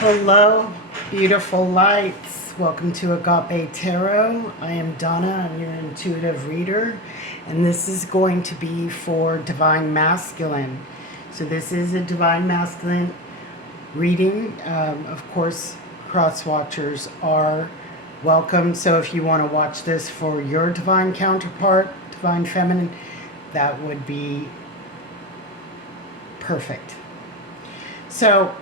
Hello, beautiful lights. Welcome to Agape Tarot. I am Donna. I'm your intuitive reader, and this is going to be for Divine Masculine. So this is a Divine Masculine reading. Of course, cross watchers are welcome. So if you want to watch this for your divine counterpart, Divine Feminine, that would be perfect. So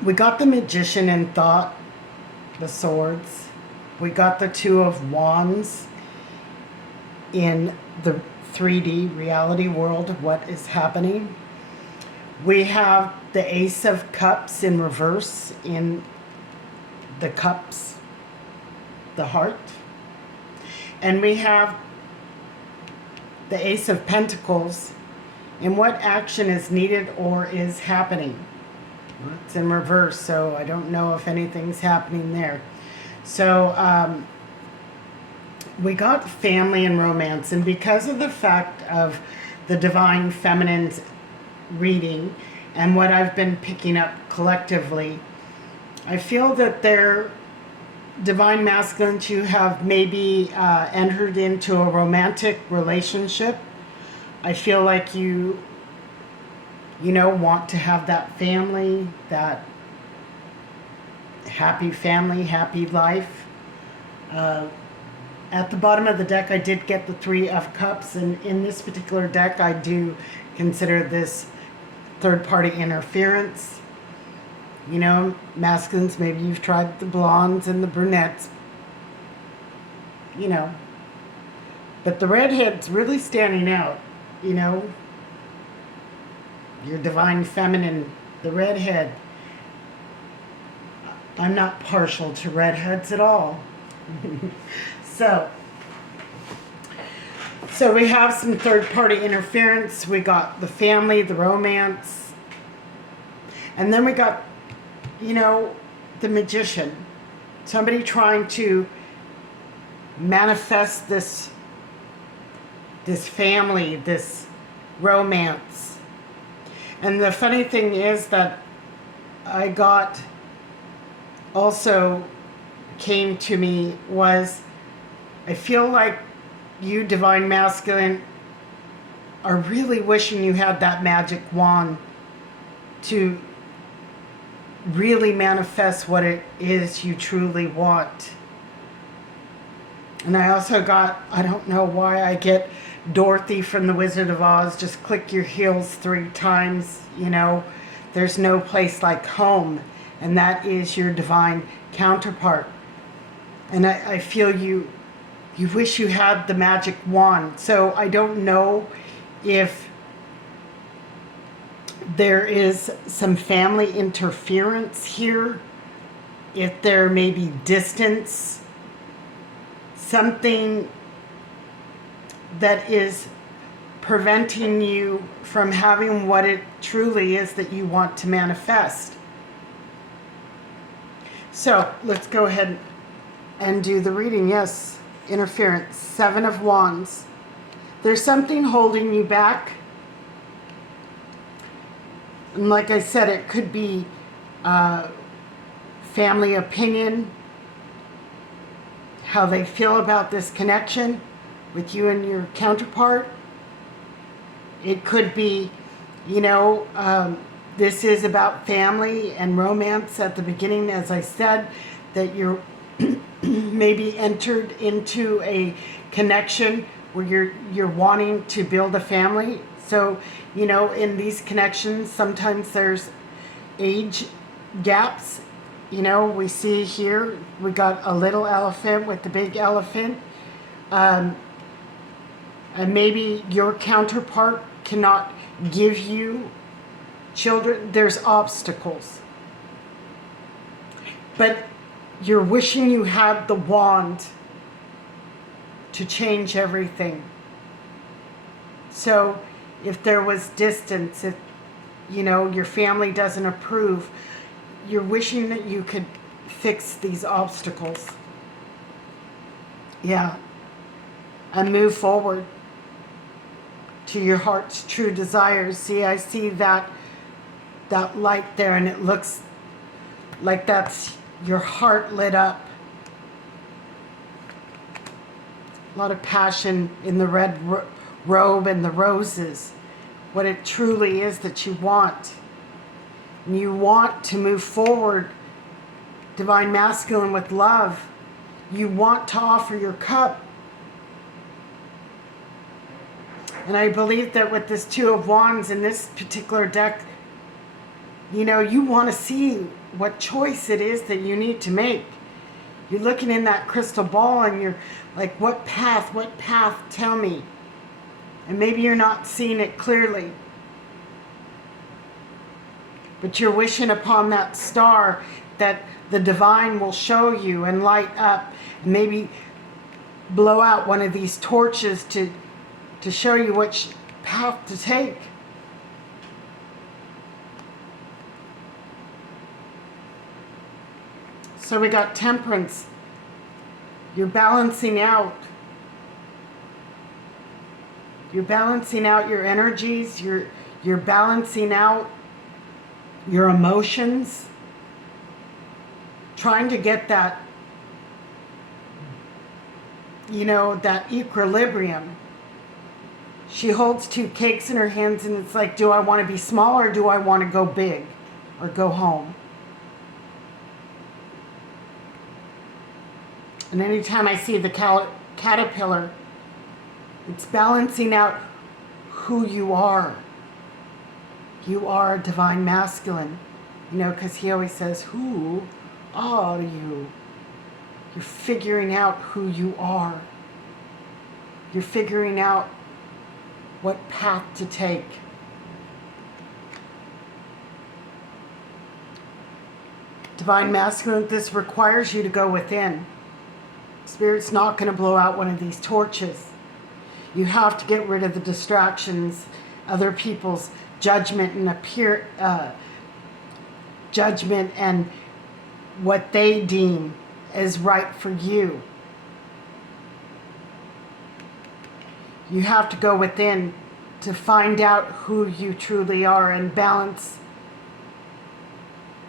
we got the Magician in thought, the swords. We got the Two of Wands in the 3D reality world of what is happening. We have the Ace of Cups in reverse in the cups, the heart. And we have the Ace of Pentacles in what action is needed or is happening. It's in reverse, so I don't know if anything's happening there. So we got family and romance, and because of the fact of the Divine Feminine's reading and what I've been picking up collectively, I feel that they're Divine Masculine to have maybe entered into a romantic relationship. I feel like you want to have that family, that happy family, happy life. At the bottom of the deck, I did get the Three of Cups, and in this particular deck, I do consider this third-party interference. You know, masculines, maybe you've tried the blondes and the brunettes, but the redhead's really standing out, your Divine Feminine, the redhead. I'm not partial to redheads at all. So we have some third-party interference. We got the family, the romance. And then we got, the Magician. Somebody trying to manifest this family, this romance. And the funny thing is that I got also came to me was, I feel like you Divine Masculine are really wishing you had that magic wand to really manifest what it is you truly want. And I also got, I don't know why I get Dorothy from the Wizard of Oz, just click your heels 3 times, there's no place like home, and that is your divine counterpart. And I feel you wish you had the magic wand. So I don't know if there is some family interference here, if there may be distance, something that is preventing you from having what it truly is that you want to manifest. So let's go ahead and do the reading. Yes, interference, 7 of Wands. There's something holding you back. And like I said, it could be family opinion, how they feel about this connection with you and your counterpart. It could be, this is about family and romance at the beginning, as I said, that you're maybe entered into a connection where you're wanting to build a family. So, in these connections, sometimes there's age gaps. We see here, we got a little elephant with the big elephant. And maybe your counterpart cannot give you children. There's obstacles. But you're wishing you had the wand to change everything. So if there was distance, if your family doesn't approve, you're wishing that you could fix these obstacles. Yeah. And move forward to your heart's true desires. See, I see that light there, and it looks like that's your heart lit up. A lot of passion in the red robe and the roses. What it truly is that you want. And you want to move forward, Divine Masculine, with love. You want to offer your cup. And I believe that with this Two of Wands in this particular deck, you know, you want to see what choice it is that you need to make. You're looking in that crystal ball and you're like, what path, tell me. And maybe you're not seeing it clearly. But you're wishing upon that star that the divine will show you and light up. And maybe blow out one of these torches to show you which path to take. So we got Temperance. You're balancing out. You're balancing out your energies. You're balancing out your emotions. Trying to get that, you know, that equilibrium. She holds two cakes in her hands and it's like, do I want to be small or do I want to go big or go home? And anytime I see the caterpillar, it's balancing out who you are. You are a Divine Masculine. You know, because he always says, who are you? You're figuring out who you are. You're figuring out what path to take. Divine Masculine, this requires you to go within. Spirit's not going to blow out one of these torches. You have to get rid of the distractions, other people's judgment and judgment and what they deem is right for you. You have to go within to find out who you truly are and balance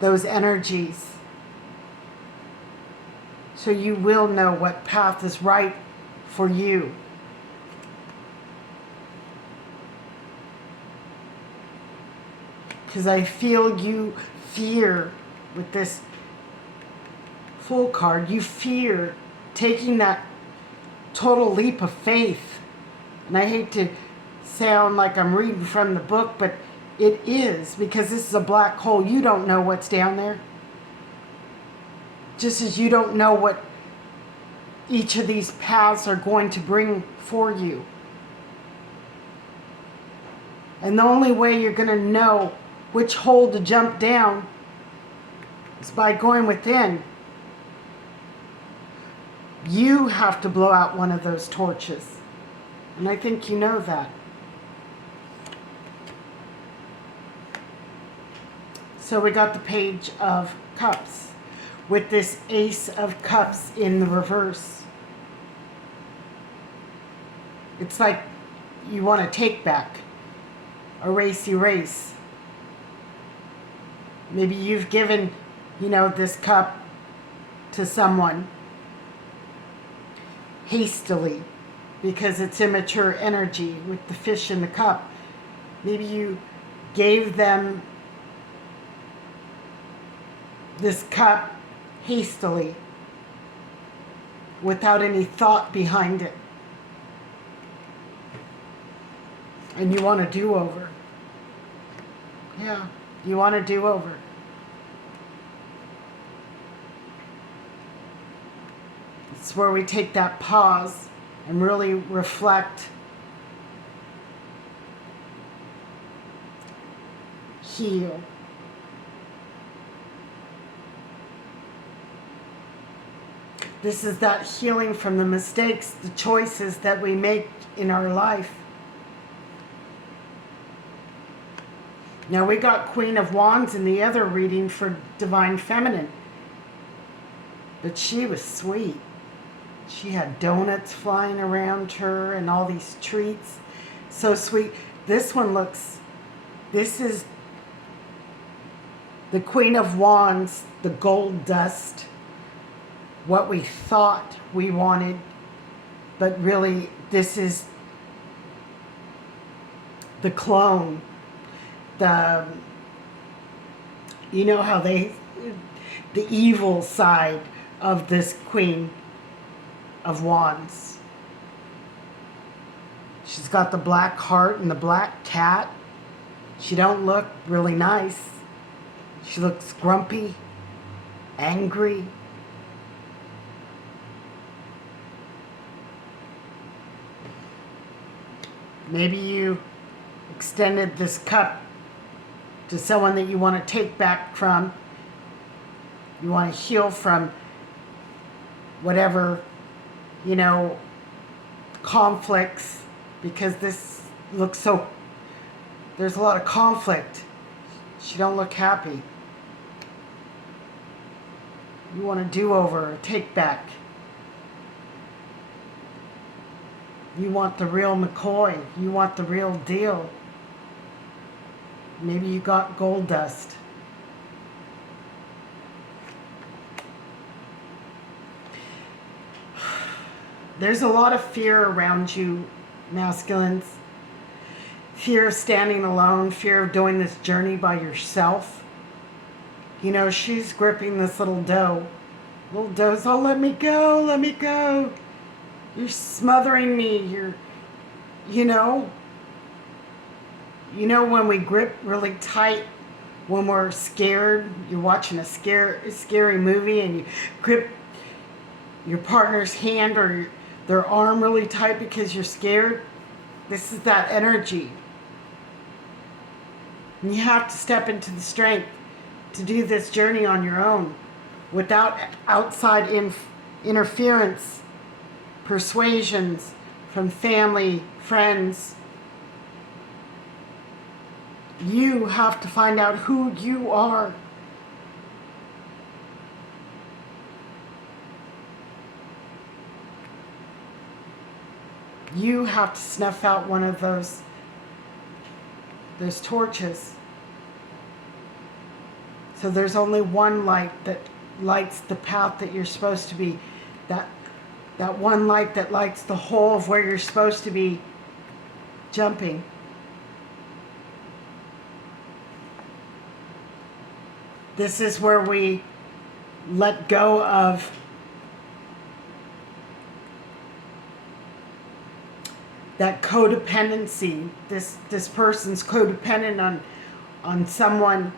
those energies. So you will know what path is right for you. Because I feel you fear with this Full card, you fear taking that total leap of faith. And I hate to sound like I'm reading from the book, but it is, because this is a black hole. You don't know what's down there. Just as you don't know what each of these paths are going to bring for you. And the only way you're going to know which hole to jump down is by going within. You have to blow out one of those torches. And I think you know that. So we got the Page of Cups with this Ace of Cups in the reverse. It's like you want to take back, erase. Maybe you've given, this cup to someone hastily because it's immature energy with the fish in the cup. Maybe you gave them this cup hastily without any thought behind it. And you want a do-over. Yeah, you want a do-over. It's where we take that pause and really reflect, heal. This is that healing from the mistakes, the choices that we make in our life. Now we got Queen of Wands in the other reading for Divine Feminine. But she was sweet. She had donuts flying around her and all these treats. So sweet. This one looks, this is The Queen of Wands, the gold dust, what we thought we wanted, but really this is the clone. The, you know how the evil side of this Queen of Wands. She's got the black heart and the black cat. She don't look really nice. She looks grumpy, angry. Maybe you extended this cup to someone that you want to take back from. You want to heal from whatever, you know, conflicts, because this looks so, there's a lot of conflict. She don't look happy. You want a do-over, a take back. You want the real McCoy. You want the real deal. Maybe you got gold dust. There's a lot of fear around you, masculines. Fear of standing alone, fear of doing this journey by yourself. You know, she's gripping this little doe. Little doe's, oh, let me go, let me go. You're smothering me, you know when we grip really tight, when we're scared, you're watching a scary movie and you grip your partner's hand or their arm really tight because you're scared. This is that energy. And you have to step into the strength to do this journey on your own without outside interference, persuasions from family, friends. You have to find out who you are. You have to snuff out one of those torches. So there's only one light that lights the path that you're supposed to be. That one light that lights the whole of where you're supposed to be jumping. This is where we let go of that codependency. This person's codependent on someone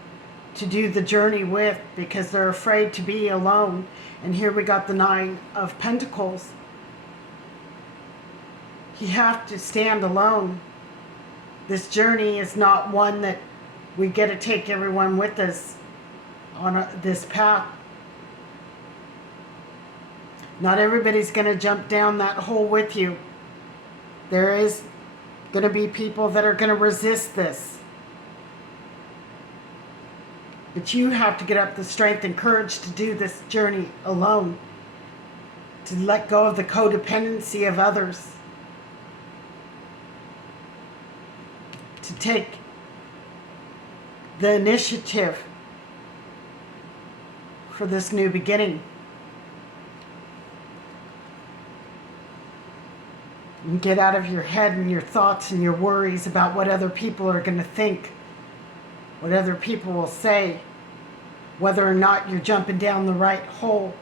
to do the journey with because they're afraid to be alone. And here we got the Nine of Pentacles. You have to stand alone. This journey is not one that we get to take everyone with us on this path. Not everybody's going to jump down that hole with you. There is going to be people that are going to resist this. But you have to get up the strength and courage to do this journey alone. To let go of the codependency of others. To take the initiative for this new beginning. And get out of your head and your thoughts and your worries about what other people are going to think. What other people will say. Whether or not you're jumping down the right hole.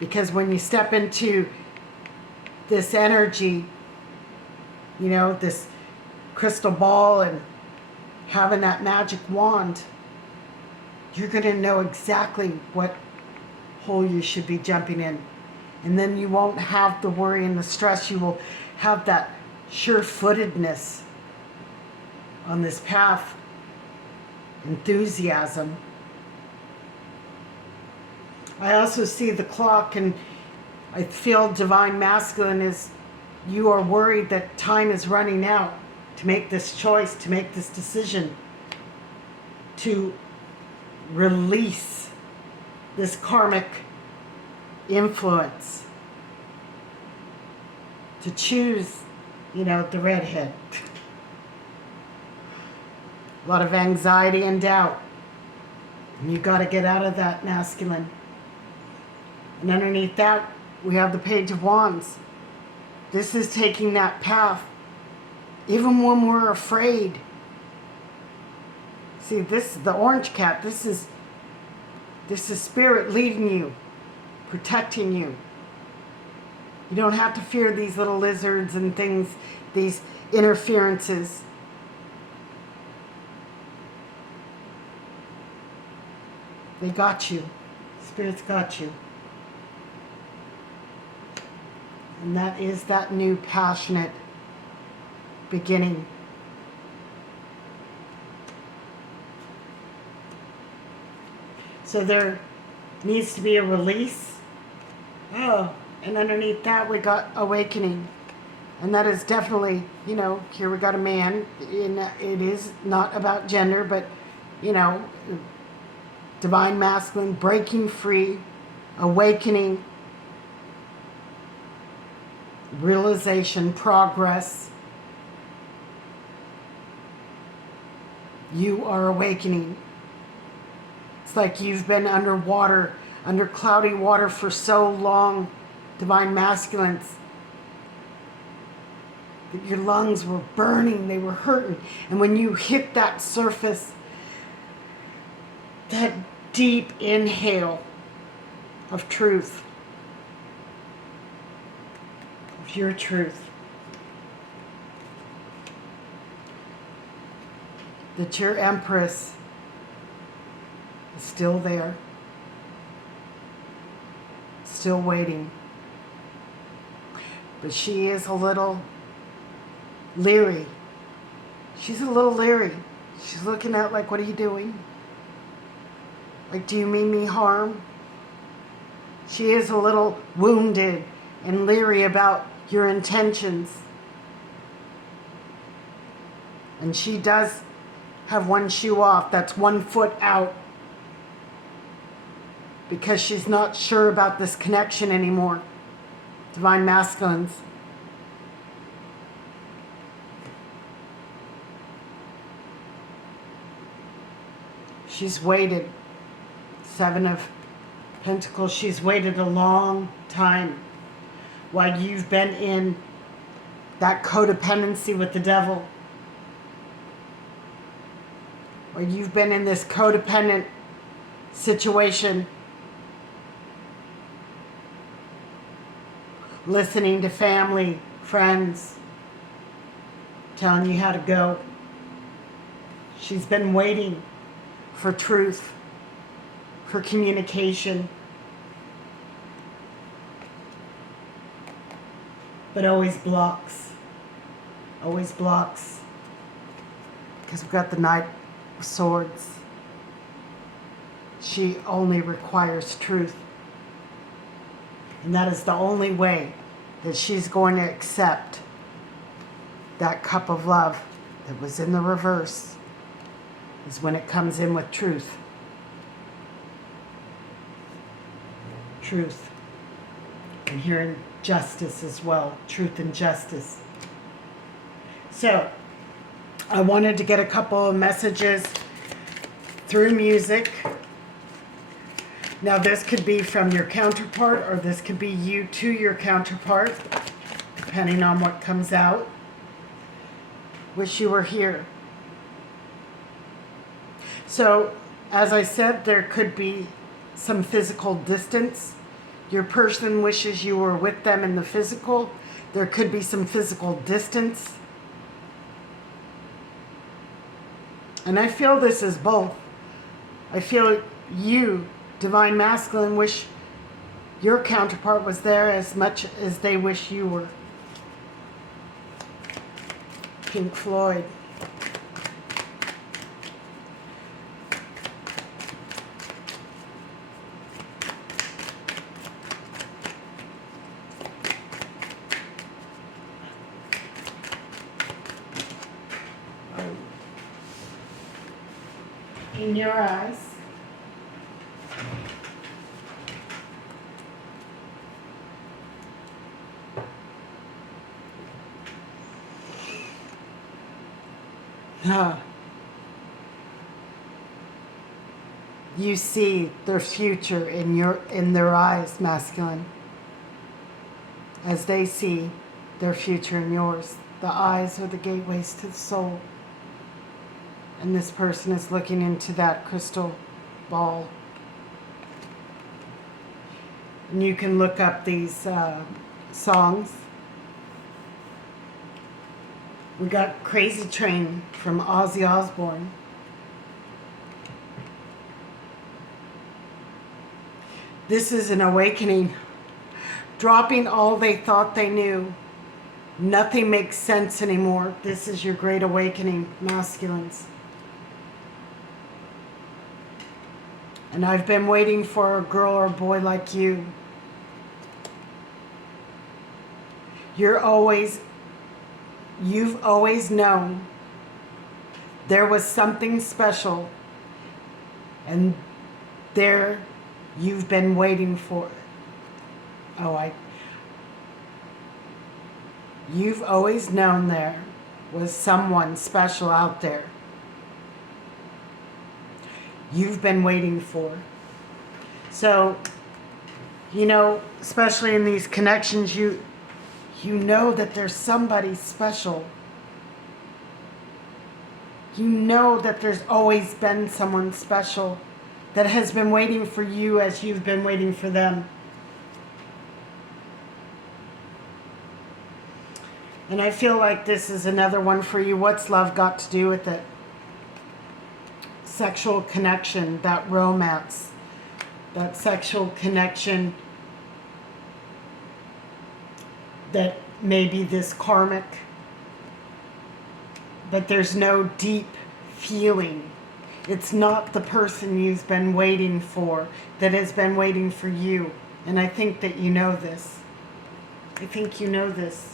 Because when you step into this energy, you know, this crystal ball and having that magic wand, you're going to know exactly what hole you should be jumping in. And then you won't have the worry and the stress. You will have that sure-footedness on this path. Enthusiasm. I also see the clock, and I feel divine masculine is you are worried that time is running out to make this choice, to make this decision, to release this karmic influence, to choose, you know, the redhead. A lot of anxiety and doubt. And you got to get out of that masculine. And underneath that, we have the Page of Wands. This is taking that path, even when we're afraid. See, this is the orange cat. This is spirit leading you, protecting you. You don't have to fear these little lizards and things, these interferences. They got you. Spirit's got you. And that is that new passionate beginning. So there needs to be a release. Oh, and underneath that we got awakening. And that is definitely, you know, here we got a man. And it is not about gender, but, you know, divine masculine, breaking free, awakening, realization, progress. You are awakening. It's like you've been underwater, under cloudy water for so long, divine masculines. That your lungs were burning, they were hurting. And when you hit that surface, that deep inhale of truth, of your truth, that your Empress is still there, still waiting. But she is a little leery. She's a little leery. She's looking out like, what are you doing? Like, do you mean me harm? She is a little wounded and leery about your intentions. And she does have one shoe off. That's one foot out. Because she's not sure about this connection anymore. Divine masculines. She's waited. Seven of Pentacles. She's waited a long time while you've been in that codependency with the devil. Or you've been in this codependent situation, listening to family, friends, telling you how to go. She's been waiting for truth, for communication, but always blocks. Always blocks. Because we've got the Knight of Swords. She only requires truth. And that is the only way that she's going to accept that cup of love that was in the reverse, is when it comes in with truth. Truth. And here in justice as well. Truth and justice. So, I wanted to get a couple of messages through music. Now this could be from your counterpart, or this could be you to your counterpart, depending on what comes out. Wish you were here. So, as I said, there could be some physical distance. Your person wishes you were with them in the physical. There could be some physical distance. And I feel this is both. I feel you, Divine Masculine, wish your counterpart was there as much as they wish you were. Pink Floyd. In your eyes. you see their future in their eyes, masculine. As they see their future in yours. The eyes are the gateways to the soul. And this person is looking into that crystal ball. And you can look up these songs. We got Crazy Train from Ozzy Osbourne. This is an awakening. Dropping all they thought they knew. Nothing makes sense anymore. This is your great awakening, masculines. And I've been waiting for a girl or a boy like you. You've always known there was something special, and there you've been waiting for it. You've always known there was someone special out there. You've been waiting for. So, especially in these connections, you know that there's somebody special. You know that there's always been someone special that has been waiting for you as you've been waiting for them. And I feel like this is another one for you. What's love got to do with it? Sexual connection, that romance, that sexual connection that may be this karmic, but there's no deep feeling. It's not the person you've been waiting for that has been waiting for you. And I think that you know this. I think you know this.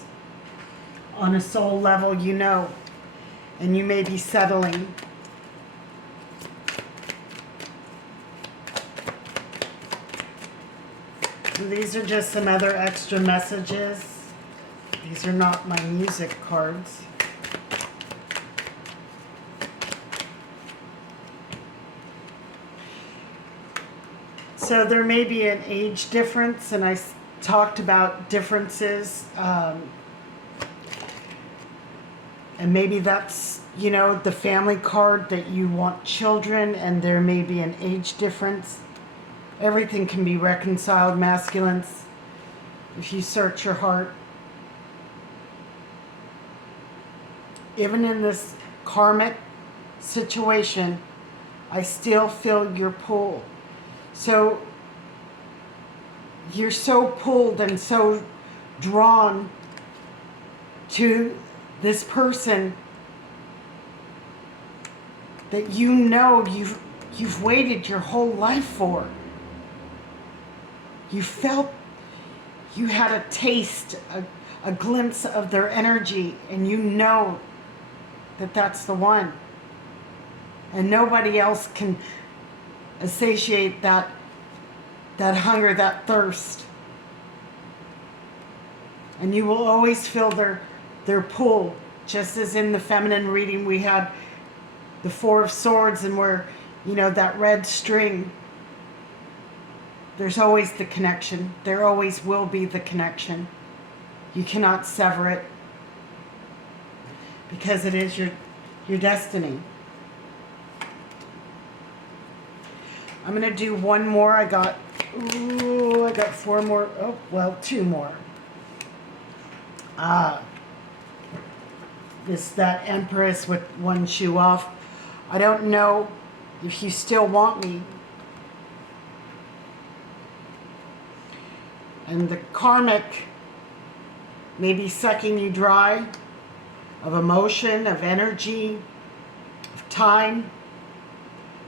On a soul level, you know. And you may be settling. These are just some other extra messages. These are not my music cards. So there may be an age difference, and I talked about differences. And maybe that's, the family card that you want children, and there may be an age difference. Everything can be reconciled, masculines, if you search your heart. Even in this karmic situation, I still feel your pull. So you're so pulled and so drawn to this person that you've waited your whole life for. You felt you had a taste, a glimpse of their energy, and you know that that's the one. And nobody else can satiate that hunger, that thirst. And you will always feel their pull, just as in the feminine reading we had the Four of Swords, and where, that red string. There's always the connection. There always will be the connection. You cannot sever it, because it is your destiny. I'm going to do one more. I got 4 more. Oh, well, 2 more. That Empress with one shoe off. I don't know if you still want me. And the karmic may be sucking you dry of emotion, of energy, of time,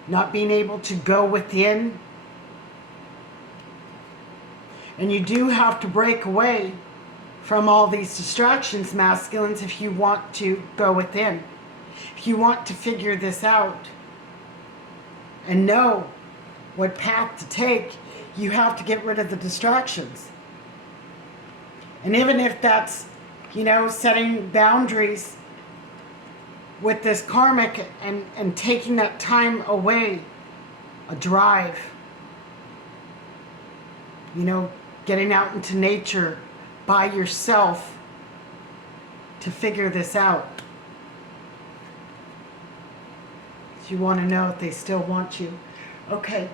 not being able to go within. And you do have to break away from all these distractions, masculines, if you want to go within. If you want to figure this out and know what path to take, you have to get rid of the distractions. And even if that's, setting boundaries with this karmic and taking that time away a drive. You know, getting out into nature by yourself to figure this out. So you want to know if they still want you. Okay.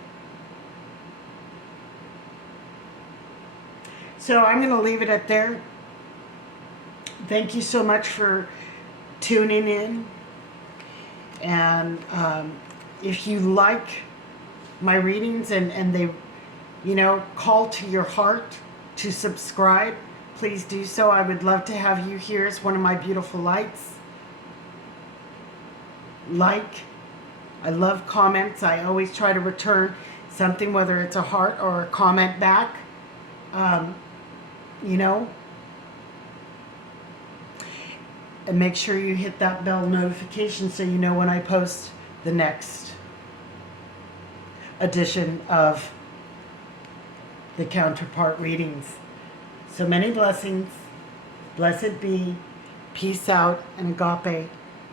So I'm going to leave it at there. Thank you so much for tuning in. And if you like my readings and they, you know, call to your heart to subscribe, please do so. I would love to have you here as one of my beautiful lights. I love comments. I always try to return something, whether it's a heart or a comment back. You know, and make sure you hit that bell notification so you know when I post the next edition of the counterpart readings. So many blessings. Blessed be. Peace out and agape.